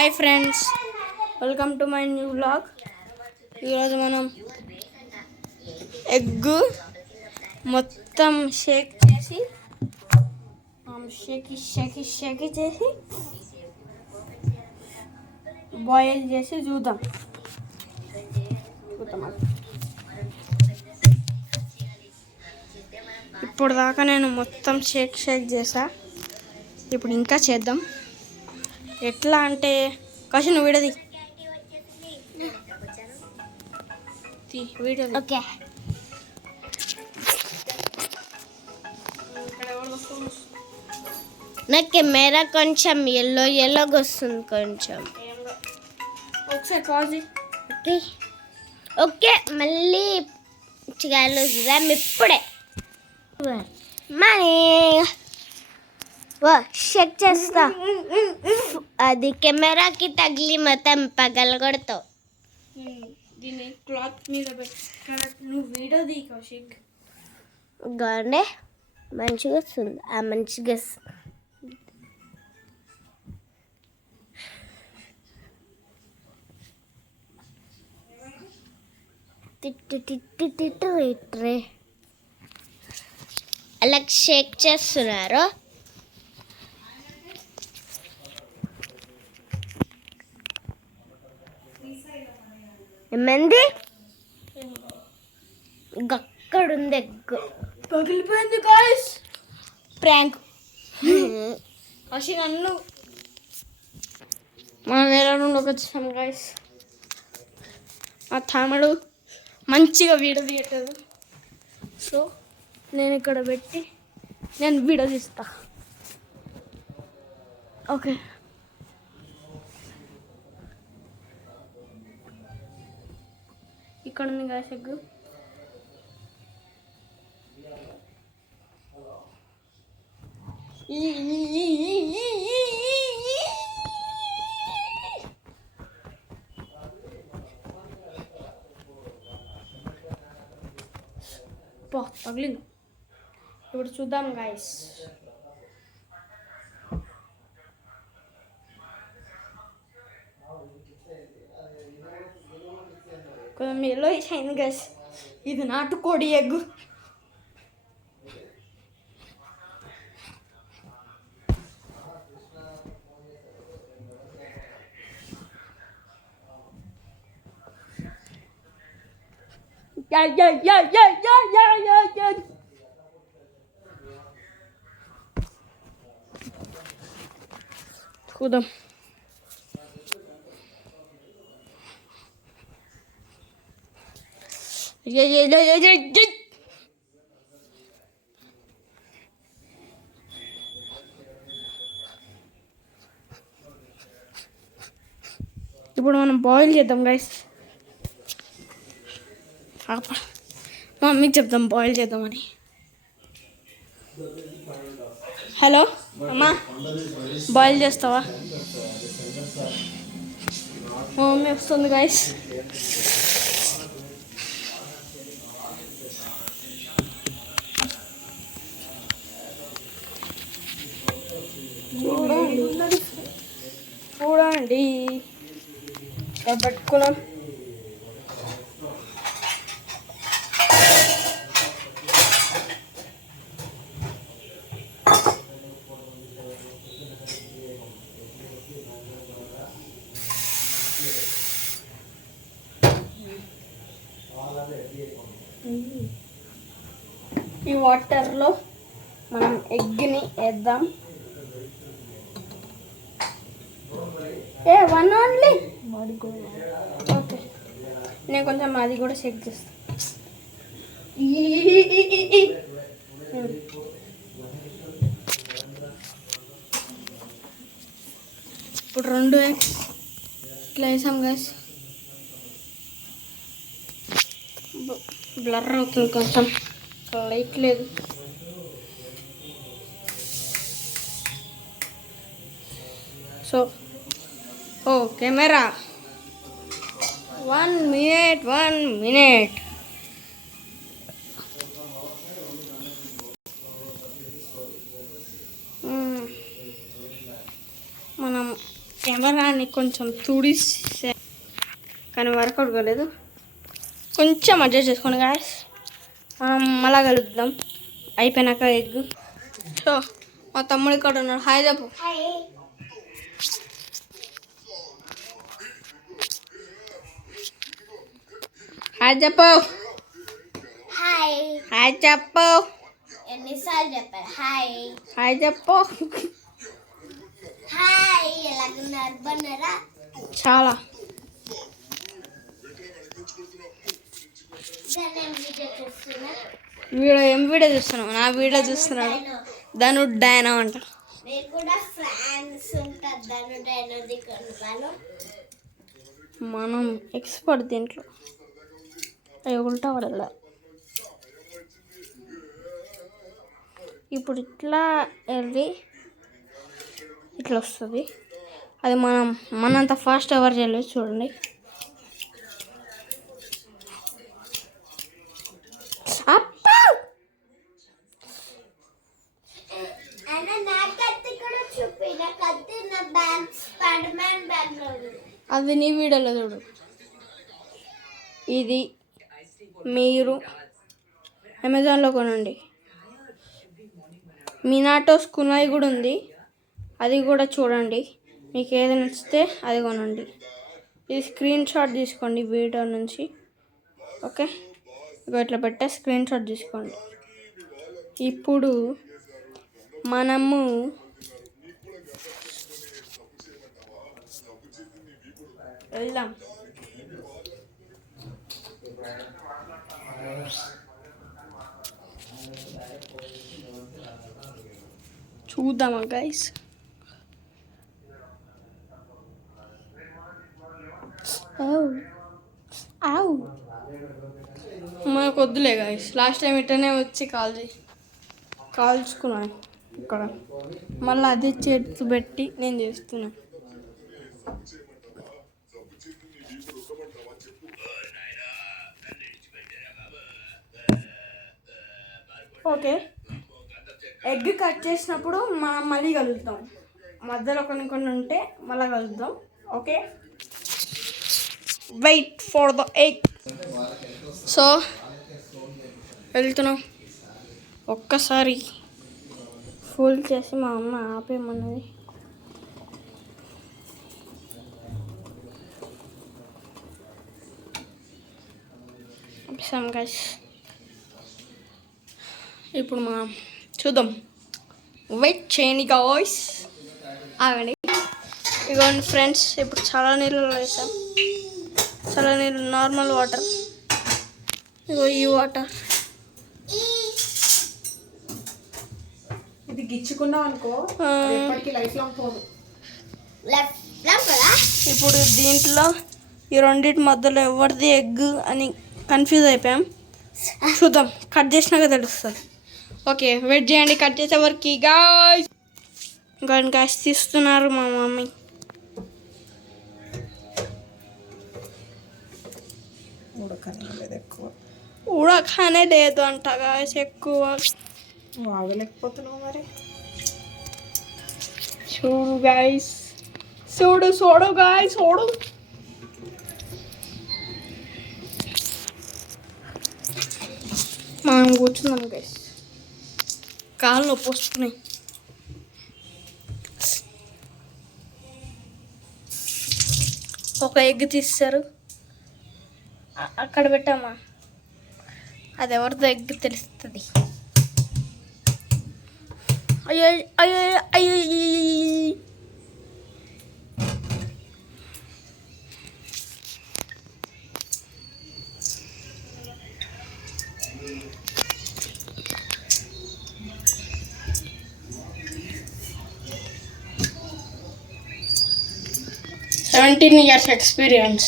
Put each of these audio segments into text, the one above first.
Hi friends, welcome to my new vlog. ఈరోజు మనం egg మొత్తం షేక్ చేసి చేసి బాయిల్ చేసి చూద్దాం. ఇప్పుడు దాకా నేను మొత్తం షేక్ చేసా. ఇప్పుడు ఇంకా చేద్దాం. ఎట్లా అంటే కాశీ నువ్వు వీడియో ఓకే. నా కెమెరా కొంచెం ఎల్లోగా వస్తుంది కొంచెం. ఒకసారి పాజ్. ఓకే మళ్ళీ చిగాలో చూద్దాం ఇప్పుడే. మనీ చెక్ చేస్తా. అది కెమెరాకి తగిలి మొత్తం పగలగొడతావు. దీన్ని క్లాత్ మీద నువ్వు వీడియో తీ కౌశిక్. గానే మంచిగా వస్తుంది. మంచిగా తిట్టు అలా షేక్ చేస్తున్నారు. ఏమంది అక్కడుంది ఎగ్ పగిలిపోయింది గాయ్స్. ప్రాంక్. కౌశిక్ నన్ను మనం వేరే రూమ్లోకి వచ్చాము గాయ్స్. ఆ తమ్ముడు మంచిగా వీడియో తీయట్లేదు, సో నేను ఇక్కడ పెట్టి నేను వీడియో తీస్తా. ఓకే, ఇక్కడ ఉంది గాయ్స్ ఎగ్. తగిలింది. ఇప్పుడు చూద్దాం గాయస్. కొంచెం ఎల్లో అయింది గాయస్. ఇది నాటుకోడి ఎగ్. చూద్దాం. ఇప్పుడు మనం బాయిల్ చేద్దాం గైస్. మమ్మీకి చెప్దాం బాయిల్ చేద్దామని. హలో అమ్మా, బాయిల్ చేస్తావా? మా మమ్మీ వస్తుంది గైస్. చూడండి ఇక్కడ పెట్టుకున్నాం. ఈ వాటర్లో మనం ఎగ్ని వేద్దాం. One only. ఓకే, నేను కొంచెం అది కూడా చెక్ చేస్తాను. ఇప్పుడు 2 ఎగ్స్ ఇట్లా వేసాం గైస్. బ్లర్ అవుతుంది కొంచెం, లైట్ లేదు. So camera 1 minute. మనం కెమెరాని కొంచెం తుడిసే కానీ వర్కౌట్ కాలేదు. కొంచెం అడ్జస్ట్ చేసుకోండి గాయస్. మనం మళ్ళా కలుద్దాం అయిపోయినాక ఎగ్. సో మా తమ్ముడు ఇక్కడ ఉన్నాడు. హాయ్ చెప్పు. హాయ్ చెప్పు. హాయ్ హాయ్ చెప్పు. ఎన్నిసార్లు చెప్పారు హాయ్ హాయ్ చెప్పు. హాయ్ ఎలాగున్నారు బాగున్నారా? చాలా నేను వీడియో చూస్తున్నా. ఏం వీడియో చూస్తున్నావు? నా వీడియో చూస్తున్నాడు. ధను డైనా అంట. మీరు కూడా ఫ్యాన్స్ ఉంటారు దాని డైనోది కొనుక్కాను. మనం ఎక్స్పర్ట్ దీంట్లో. అవి ఉల్టా పడాల. ఇప్పుడు ఇట్లా వెళ్ళి ఇట్లా వస్తుంది. అది మనంత ఫాస్ట్ ఎవరు చేయలేదు చూడండి. అప్పా అది నీ వీడియోలో చూడు. ఇది మీరు అమెజాన్లో కొనండి. మినాటోస్ కునాయి కూడా ఉంది, అది కూడా చూడండి. మీకు ఏది నచ్చితే అది కొనండి. ఇది స్క్రీన్ షాట్ తీసుకోండి వీడియో నుంచి. ఓకే, ఇట్లా పెట్టే స్క్రీన్ షాట్ తీసుకోండి. ఇప్పుడు మనము వెళ్దాం. చూద్దామా గైస్? మనకు వద్దులే గైస్. లాస్ట్ టైం ఇట్టనే వచ్చి కాల్చుకున్నాను ఇక్కడ. మళ్ళీ అదే చేతి పెట్టి నేను చేస్తున్నాను. ఓకే, ఎగ్ కట్ చేసినప్పుడు మనం మళ్ళీ కలుద్దాం. మధ్యలో కొన్ని ఉంటే మళ్ళీ కలుద్దాం. Okay, wait for the egg. So వెళ్తున్నాం. ఒక్కసారి ఫుల్ చేసి మా అమ్మ ఆపేయమన్నది. ఆపేసాం గైస్. ఇప్పుడు మనం చూద్దాం. వెయిట్ చేయండి గాయ్స్. ఆగండి. ఇగోండి ఫ్రెండ్స్, ఇప్పుడు చాలా నీళ్ళలో వేసాం. చాలా నీళ్ళు, నార్మల్ వాటర్. ఇగో ఈ వాటర్. ఇది గిచ్చుకున్నాం అనుకో ఎప్పటికీ లైఫ్ లాంగ్ పోదు. ఇప్పుడు దీంట్లో ఈ రెండింటి మధ్యలో ఎవరిది ఎగ్ అని కన్ఫ్యూజ్ అయిపోయాం. చూద్దాం, కట్ చేసినాక తెలుస్తుంది. ఓకే, వెయిట్ చేయండి. కట్ చేసేవరకు గాయ్స్. గాయ్స్ తీస్తున్నారు మా మమ్మీ. ఉడకనే లేదు అంట గాయ్స్ ఎక్కువ. ఆగలేకపోతున్నావు మరి. చూడు గాయ్స్, చూడు గాయ్స్, చూడు. మనం కూర్చున్నాం గైస్. కాళ్ళు నొప్పి వస్తున్నాయి. ఒక ఎగ్ తీస్తారు, అక్కడ పెట్టామా, అది ఎవరిదో ఎగ్ తెలుస్తుంది. అయ్యో అయ్యో అయ్యో. $17 years experience.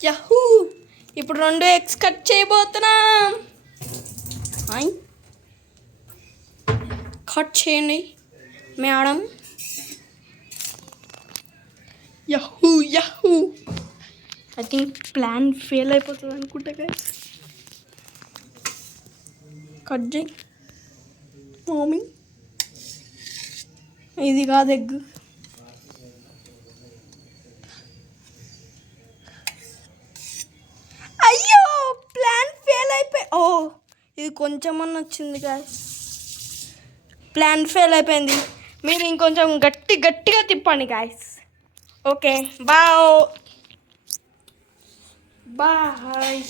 Yahoo! ఇప్పుడు 2 ఎగ్స్ కట్ చేయబోతున్నాం. కట్ చేయండి madam. Jehu Jehu. I think plan fail అయిపోతుంది అనుకుంటా గైస్. కట్ చేయి మమ్మీ. ఇది కాదు ఎగ్. అయ్యో ప్లాన్ ఫెయిల్ అయిపోయి. ఓ ఇది కొంచెమన్నా వచ్చింది గాయస్. ప్లాన్ ఫెయిల్ అయిపోయింది. మీరు ఇంకొంచెం గట్టిగా తిప్పండి గాయస్. Okay bye.